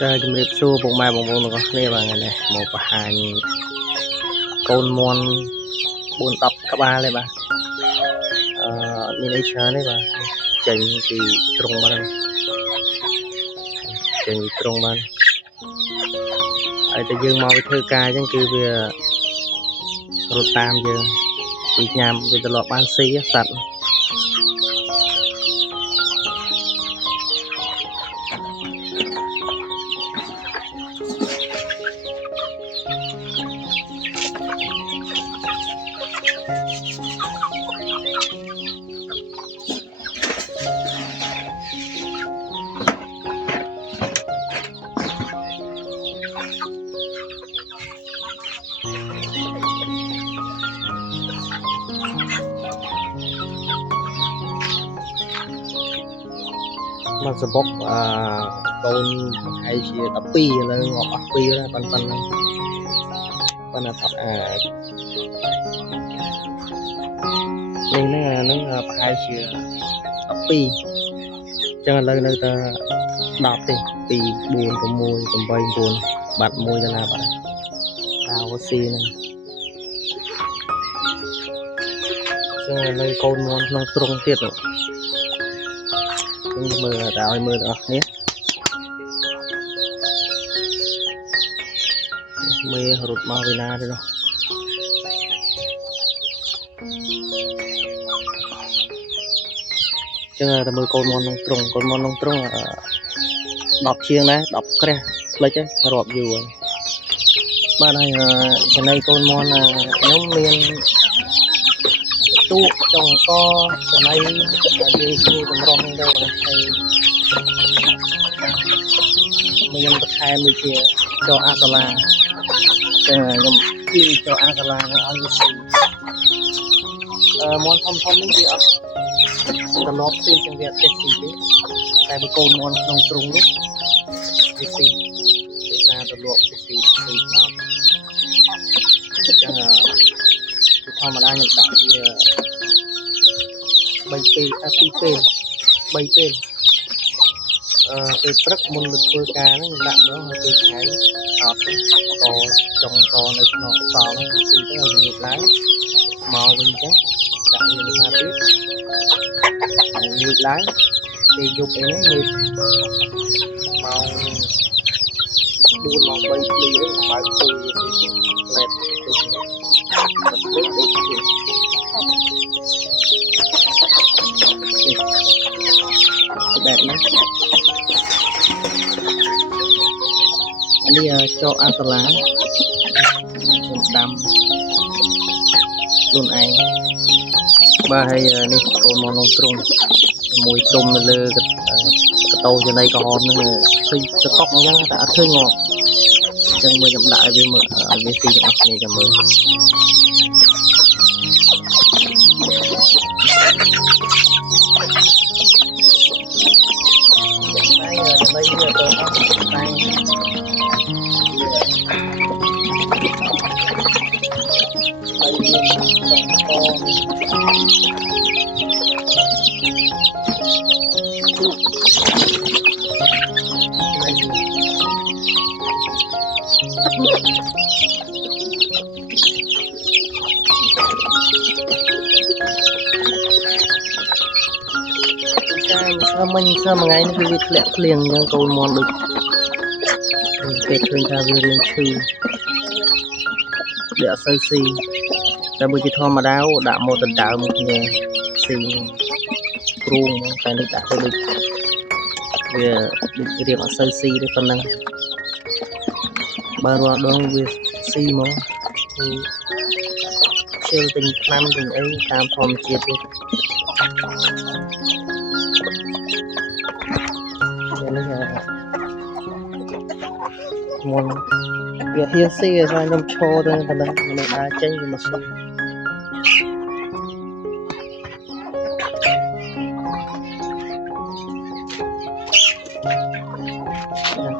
ជំរាបសួរពុកម៉ែបងប្អូនទាំងអស់គ្នាបាទថ្ងៃនេះមកបង្ហាញកូនមាន់4-10ក្បាលទេបាទមានអីច្រើនទេបាទចេញពីទ្រុងបាទចេញពីទ្រុងបាទហើយតែយើងមកធ្វើការអញ្ចឹងគឺវារត់តាមយើងពីញ៉ាំវាត្រឡប់បានស៊ីសត្វមកសបុកកូនហើយជា12ឥឡូវងាប់អស់2ហើយប៉ុណ្ណឹងថានេះហ្នឹងប្រហែលជា12អញ្ចឹងឥឡូវនៅតែ10ទេ2 4 6 8 9បាត់1ទៅណាបាត់ដល់ស៊ីហ្នឹងចឹងនៅកូនមាន់ក្នុងទ្រុងទៀតមើលតែឲ្យមើលទាំងអស់គ្នាមេរត់មកពីណាទេនោះចឹងតែមើលកូនមាន់ក្នុងទ្រុង10ជាងដែរ10ក្រាស់ផ្លេចហើយរាប់យូរហើយបាទហើយចំណៃកូនមាន់ខ្ញុំមានទូកចុងកចំណៃនិយាយជួយចម្រុះហ្នឹងទៅហើយមានបន្ថែមដូចជាចអាសាឡាចឹងខ្ញុំពីចអាសាឡាហ្នឹងឲ្យវាស៊ីមាន់ធំនេះវាអត់ត្រឡប់ស៊ីចឹងវាអត់ចេះស៊ីទេតែបើកូនមាន់ក្នុងទ្រុងនេះវាស៊ីភាសាត្រឡប់វាស៊ីដល់ចឹងធម្មតាខ្ញុំដាក់វា3 ពេល2ពេល3ពេលពេលព្រឹកមុនទៅធ្វើការហ្នឹងខ្ញុំដាក់ម្ដងហើយពេលថ្ងៃអត់កចុងកនៅក្នុងសល់ហ្នឹងស៊ីទៅឲ្យវាងើបឡើងមកវិញចឹងដាក់វាថាទៀតងើបឡើងពេលយប់អីហ្នឹងងើបម៉ោង4ម៉ោង3ភ្លឺទេបើកទូវាស៊ីឡែបទៅទៅដេកទៀតបែបហ្នឹងនេះចោអាសាឡាខ្ញុំដាំខ្លួនឯងបាទហើយនេះកូនមកក្នុងទ្រុងមួយជុំនៅលើកតោចំណៃក្រហមហ្នឹងឃើញចកុកអញ្ចឹងតែអត់ឃើញងាប់អញ្ចឹងមើលខ្ញុំដាក់ឲ្យវាមើលឲ្យវាស៊ីទាំងអស់គ្នាចាំមើលចំណៃវាទៅអស់តែមិញសើមួយថ្ងៃនេះគឺវាធ្លាក់ភ្លៀងអញ្ចឹងកូនមាន់ដូចពេលឃើញថាវារៀងឈឺវាអត់សូវស៊ីតែបើជាធម្មតាដាក់មកដណ្ដើមគ្នាស៊ីគ្រូតែនេះដាក់ទៅដូចវារៀងអត់សូវស៊ីទេប៉ុណ្ណឹងបើរាល់ដងវាស៊ីមកគឺជិលទិញថ្នាំទិញអីតាមធម្មជាតិទេមុនវាហ៊ានស៊ីឲ្យខ្ញុំឈរទៅប៉ុណ្ណឹងមិនអាចចេញវាមកស៊ី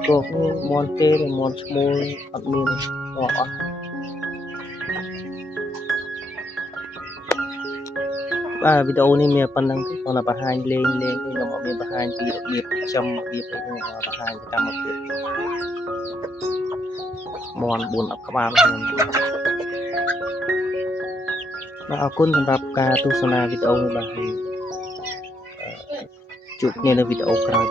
គោកមាន់គេមាន់ឈ្មោលអត់មានងាប់អស់ប វីដេអូនេះមានប៉ុណ្ណឹងទេគ្រាន់តែបង្ហាញលេងទេខ្ញុំអត់មានបង្ហាញពីរបៀបចំរបៀបអីខ្ញុំបង្ហាញសកម្មភាពមន់4-10ក្បាលខ្ញុំបាទអរគុណសម្រាប់ការទស្សនាវីដេអូនេះបាទជួបគ្នានៅវីដេអូក្រោយ